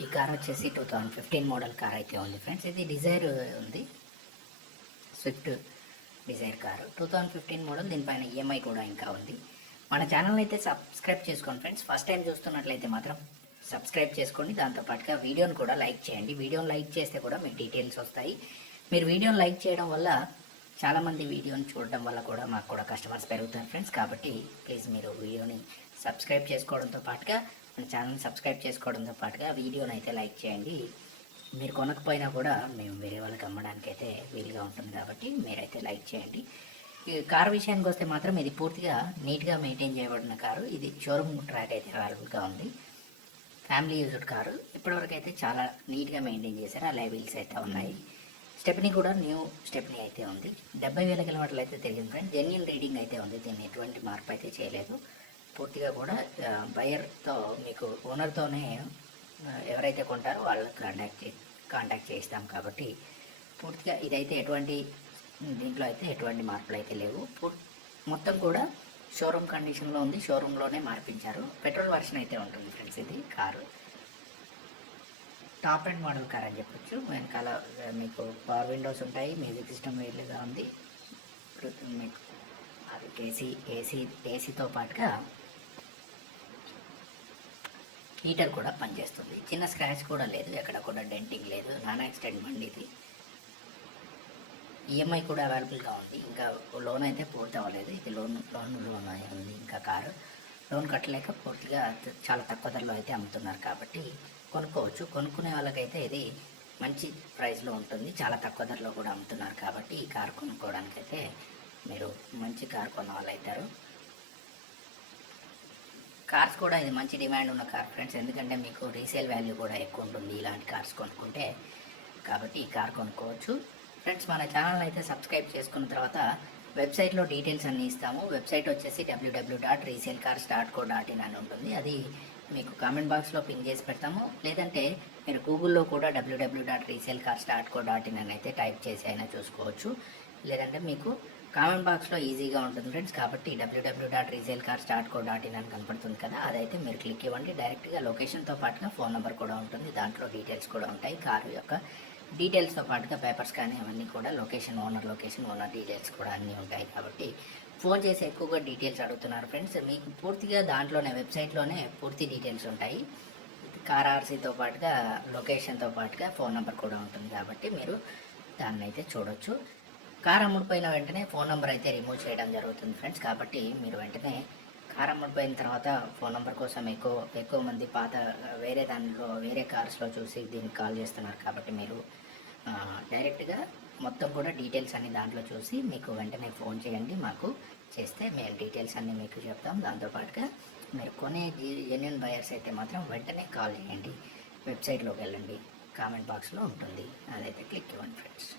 ఈ కార్ వచ్చేసి two thousand fifteen model car అయితే ఉంది ఫ్రెండ్స్. ఇది డిజైర్ ఉంది. Swift Dzire car. Two thousand fifteen model దీనిపైన ఈఎంఐ కూడా ఇంకా ఉంది. మన ఛానల్ అయితే సబ్స్క్రైబ్ చేసుకోండి ఫ్రెండ్స్. ఫస్ట్ టైం చూస్తున్నట్లయితే మాత్రం సబ్స్క్రైబ్ చేసుకోండి. దాంతోపాటుగా వీడియోని కూడా లైక్ చేయండి. వీడియోని లైక్ చేస్తే కూడా మీకు డీటెయిల్స్ వస్తాయి. మీరు వీడియోని లైక్ చేయడం వల్ల చాలామంది వీడియోని చూడడం వల్ల కూడా మాకు కూడా కస్టమర్స్ పెరుగుతారు ఫ్రెండ్స్ కాబట్టి ప్లీజ్ మీరు వీడియోని సబ్స్క్రైబ్ చేసుకోవడంతో పాటుగా మన ఛానల్ని సబ్స్క్రైబ్ చేసుకోవడంతో పాటుగా వీడియోని అయితే లైక్ చేయండి. మీరు కొనకపోయినా కూడా మేము వేరే వాళ్ళకి అమ్మడానికి అయితే వీలుగా ఉంటుంది కాబట్టి మీరైతే లైక్ చేయండి. ఈ కారు విషయానికి వస్తే మాత్రం ఇది పూర్తిగా నీట్గా మెయింటైన్ చేయబడిన కారు. ఇది షోరూమ్ ట్రాక్ అయితే అవైలబుల్గా ఉంది. Family used car. ఇప్పటివరకు అయితే చాలా నీట్గా మెయింటైన్ చేశారు. ఆ వీల్స్ అయితే ఉన్నాయి. స్టెప్నీ కూడా న్యూ స్టెప్నీ అయితే ఉంది. డెబ్బై వేల కిలోమీటర్లు అయితే తిరిగింది ఫ్రెండ్ జెన్యున్ రీడింగ్ అయితే ఉంది. దీన్ని ఎటువంటి మార్పు అయితే చేయలేదు. పూర్తిగా కూడా బయర్తో మీకు ఓనర్తోనే ఎవరైతే కొంటారో వాళ్ళకి కాంటాక్ట్ చే కాంటాక్ట్ చేస్తాం కాబట్టి పూర్తిగా ఇదైతే ఎటువంటి దీంట్లో అయితే ఎటువంటి మార్పులు అయితే లేవు. మొత్తం కూడా షోరూమ్ కండిషన్లో ఉంది. షోరూంలోనే మార్పించారు. పెట్రోల్ వర్షన్ అయితే ఉంటుంది ఫ్రెండ్స్ ఇది car. Top and model car అని చెప్పొచ్చు. వెనకాల మీకు పవర్ విండోస్ ఉంటాయి. మ్యూజిక్ సిస్టమ్ వేర్లుగా ఉంది. మీకు అది ఏసీ ఏసీ ఏసీతో పాటుగా హీటర్ కూడా పనిచేస్తుంది. చిన్న స్క్రాచ్ కూడా లేదు. ఎక్కడ కూడా డెంటింగ్ లేదు. నాన్ యాక్సిడెంట్ బండి ఇది. ఈఎంఐ కూడా అవైలబుల్గా ఉంది. ఇంకా లోన్ అయితే పూర్తి అవ్వలేదు. ఇది లోన్ లోన్ లోన్ ఉంది. ఇంకా కారు లోన్ కట్టలేక పూర్తిగా చాలా తక్కువ ధరలో అయితే అమ్ముతున్నారు కాబట్టి కొనుక్కోవచ్చు. కొనుక్కునే వాళ్ళకైతే ఇది మంచి ప్రైస్లో ఉంటుంది. చాలా తక్కువ ధరలో కూడా అమ్ముతున్నారు కాబట్టి ఈ కారు కొనుక్కోవడానికైతే మీరు మంచి కారు కొన్న వాళ్ళు అవుతారు కార్స్ కూడా ఇది మంచి డిమాండ్ ఉన్న కార్ ఫ్రెండ్స్. ఎందుకంటే మీకు రీసేల్ వాల్యూ కూడా ఎక్కువ ఉంటుంది ఇలాంటి కార్స్ కొనుక్కుంటే. కాబట్టి ఈ కార్ కొనుక్కోవచ్చు. ఫ్రెండ్స్ మన ఛానల్ అయితే సబ్స్క్రైబ్ చేసుకున్న తర్వాత వెబ్సైట్లో డీటెయిల్స్ అన్నీ ఇస్తాము. వెబ్సైట్ వచ్చేసి WWW dot resale cars dot co dot in అని ఉంటుంది. అది మీకు కామెంట్ బాక్స్లో పిన్ చేసి పెడతాము. లేదంటే మీరు గూగుల్లో కూడా WWW dot resale cars dot co dot in అని అయితే టైప్ చేసి అయినా చూసుకోవచ్చు. లేదంటే మీకు కామెంట్ బాక్స్లో ఈజీగా ఉంటుంది ఫ్రెండ్స్ కాబట్టి WWW dot resale cars dot co dot in అని కనపడుతుంది కదా అదైతే మీరు క్లిక్ ఇవ్వండి. డైరెక్ట్గా లొకేషన్తో పాటుగా ఫోన్ నెంబర్ కూడా ఉంటుంది. దాంట్లో డీటెయిల్స్ కూడా ఉంటాయి. కారు యొక్క డీటెయిల్స్తో పాటుగా పేపర్స్ కానీ అవన్నీ కూడా location owner location owner details కూడా అన్నీ ఉంటాయి కాబట్టి ఫోన్ చేసి ఎక్కువగా డీటెయిల్స్ అడుగుతున్నారు ఫ్రెండ్స్. మీకు పూర్తిగా దాంట్లోనే వెబ్సైట్లోనే పూర్తి డీటెయిల్స్ ఉంటాయి. కార్ ఆర్సీతో పాటుగా లొకేషన్తో పాటుగా ఫోన్ నెంబర్ కూడా ఉంటుంది కాబట్టి మీరు దాన్ని అయితే చూడొచ్చు. కార్ అమ్ముడిపోయిన వెంటనే ఫోన్ నెంబర్ అయితే రిమూవ్ చేయడం జరుగుతుంది ఫ్రెండ్స్ కాబట్టి మీరు వెంటనే కారం అమ్ముడిపోయిన తర్వాత ఫోన్ నెంబర్ కోసం ఎక్కువ ఎక్కువ మంది పాత వేరే దానిలో వేరే కార్స్లో చూసి దీనికి కాల్ చేస్తున్నారు కాబట్టి మీరు డైరెక్ట్గా మొత్తం కూడా డీటెయిల్స్ అన్ని దాంట్లో చూసి మీకు వెంటనే ఫోన్ చేయండి. మాకు చేస్తే మేము డీటెయిల్స్ అన్నీ మీకు చెప్తాం. దాంతోపాటుగా మీరు కొనే జెన్యున్ బయర్స్ అయితే మాత్రం వెంటనే కాల్ చేయండి. వెబ్సైట్లోకి వెళ్ళండి. కామెంట్ బాక్స్లో ఉంటుంది. అదైతే క్లిక్ ఇవ్వండి ఫ్రెండ్స్.